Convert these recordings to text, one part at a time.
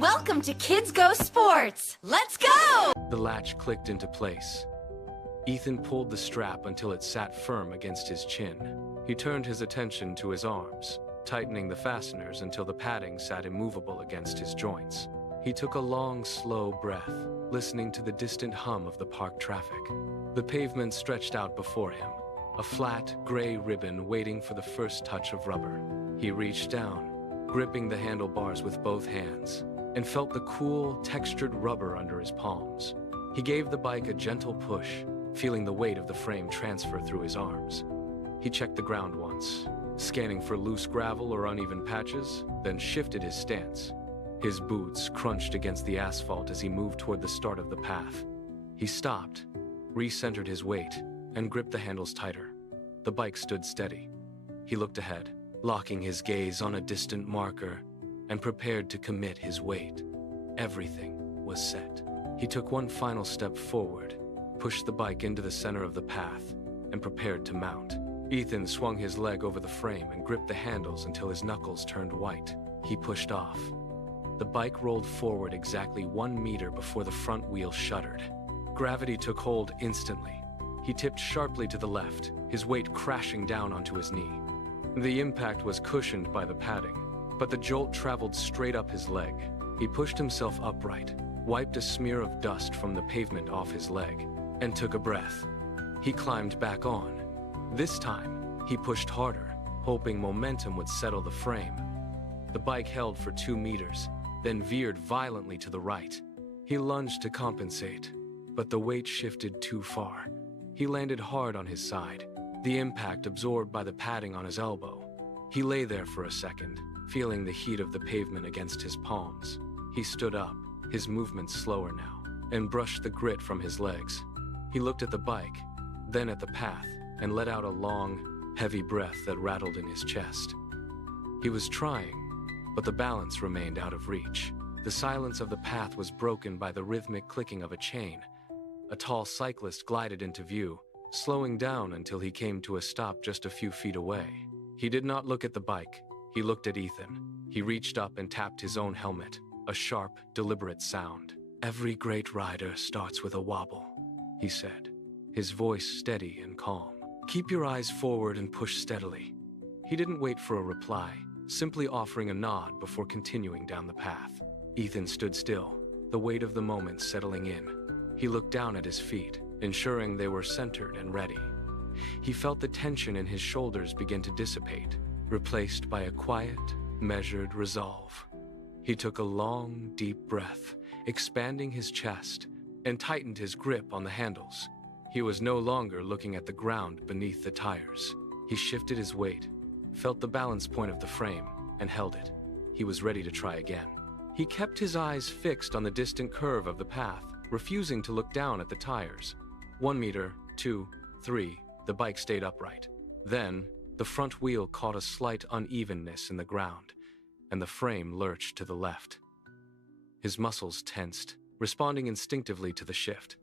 Welcome to Kids Go Sports! Let's go! The latch clicked into place. Ethan pulled the strap until it sat firm against his chin. He turned his attention to his arms, tightening the fasteners until the padding sat immovable against his joints. He took a long, slow breath, listening to the distant hum of the park traffic. The pavement stretched out before him, a flat, gray ribbon waiting for the first touch of rubber. He reached down, gripping the handlebars with both hands, and felt the cool, textured rubber under his palms. He gave the bike a gentle push, feeling the weight of the frame transfer through his arms. He checked the ground once, scanning for loose gravel or uneven patches, then shifted his stance. His boots crunched against the asphalt as he moved toward the start of the path. He stopped, recentered his weight, and gripped the handles tighter. The bike stood steady. He looked ahead, locking his gaze on a distant marker, and prepared to commit his weight. Everything was set. He took one final step forward, pushed the bike into the center of the path, and prepared to mount. Ethan swung his leg over the frame and gripped the handles until his knuckles turned white. He pushed off. The bike rolled forward exactly 1 meter before the front wheel shuddered. Gravity took hold instantly. He tipped sharply to the left, his weight crashing down onto his knee. The impact was cushioned by the padding, but the jolt traveled straight up his leg. He pushed himself upright, wiped a smear of dust from the pavement off his leg, and took a breath. He climbed back on. This time, he pushed harder, hoping momentum would settle the frame. The bike held for 2 meters, then veered violently to the right. He lunged to compensate, but the weight shifted too far. He landed hard on his side, the impact absorbed by the padding on his elbow. He lay there for a second, feeling the heat of the pavement against his palms. He stood up, his movements slower now, and brushed the grit from his legs. He looked at the bike, then at the path, and let out a long, heavy breath that rattled in his chest. He was trying, but the balance remained out of reach. The silence of the path was broken by the rhythmic clicking of a chain. A tall cyclist glided into view, slowing down until he came to a stop just a few feet away. He did not look at the bike. He looked at Ethan. He reached up and tapped his own helmet, a sharp, deliberate sound. "Every great rider starts with a wobble," he said, his voice steady and calm. "Keep your eyes forward and push steadily." He didn't wait for a reply, simply offering a nod before continuing down the path. Ethan stood still, the weight of the moment settling in. He looked down at his feet, ensuring they were centered and ready. He felt the tension in his shoulders begin to dissipate, replaced by a quiet, measured resolve. He took a long, deep breath, expanding his chest, and tightened his grip on the handles. He was no longer looking at the ground beneath the tires. He shifted his weight, felt the balance point of the frame, and held it. He was ready to try again. He kept his eyes fixed on the distant curve of the path, refusing to look down at the tires. 1 meter, 2, 3, the bike stayed upright. Then, the front wheel caught a slight unevenness in the ground, and the frame lurched to the left. His muscles tensed, responding instinctively to the shift.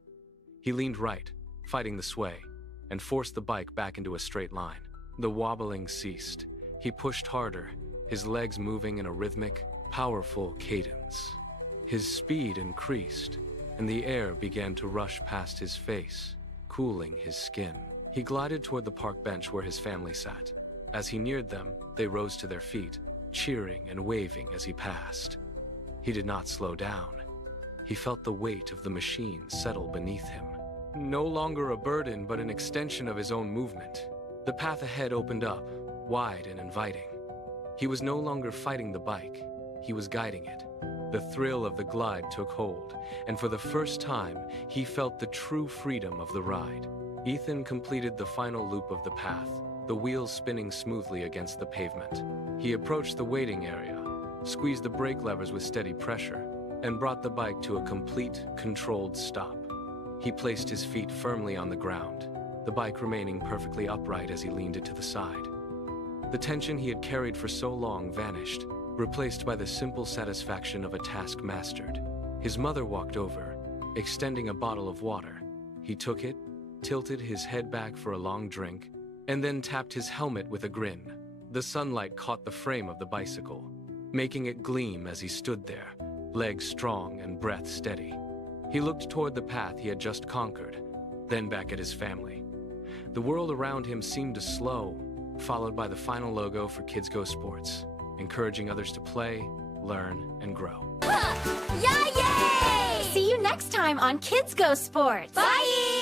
He leaned right, fighting the sway, and forced the bike back into a straight line. The wobbling ceased. He pushed harder, his legs moving in a rhythmic, powerful cadence. His speed increased, and the air began to rush past his face, cooling his skin. He glided toward the park bench where his family sat. As he neared them, they rose to their feet, cheering and waving as he passed. He did not slow down. He felt the weight of the machine settle beneath him. No longer a burden, but an extension of his own movement. The path ahead opened up, wide and inviting. He was no longer fighting the bike. He was guiding it. The thrill of the glide took hold, and for the first time, he felt the true freedom of the ride. Ethan completed the final loop of the path, the wheels spinning smoothly against the pavement. He approached the waiting area, squeezed the brake levers with steady pressure, and brought the bike to a complete, controlled stop. He placed his feet firmly on the ground, the bike remaining perfectly upright as he leaned it to the side. The tension he had carried for so long vanished, replaced by the simple satisfaction of a task mastered. His mother walked over, extending a bottle of water. He took it, tilted his head back for a long drink, and then tapped his helmet with a grin. The sunlight caught the frame of the bicycle, making it gleam as he stood there, legs strong and breath steady. He looked toward the path he had just conquered, then back at his family. The world around him seemed to slow, followed by the final logo for KidsGoSports, encouraging others to play, learn, and grow. Yay! See you next time on Kids Go Sports. Bye!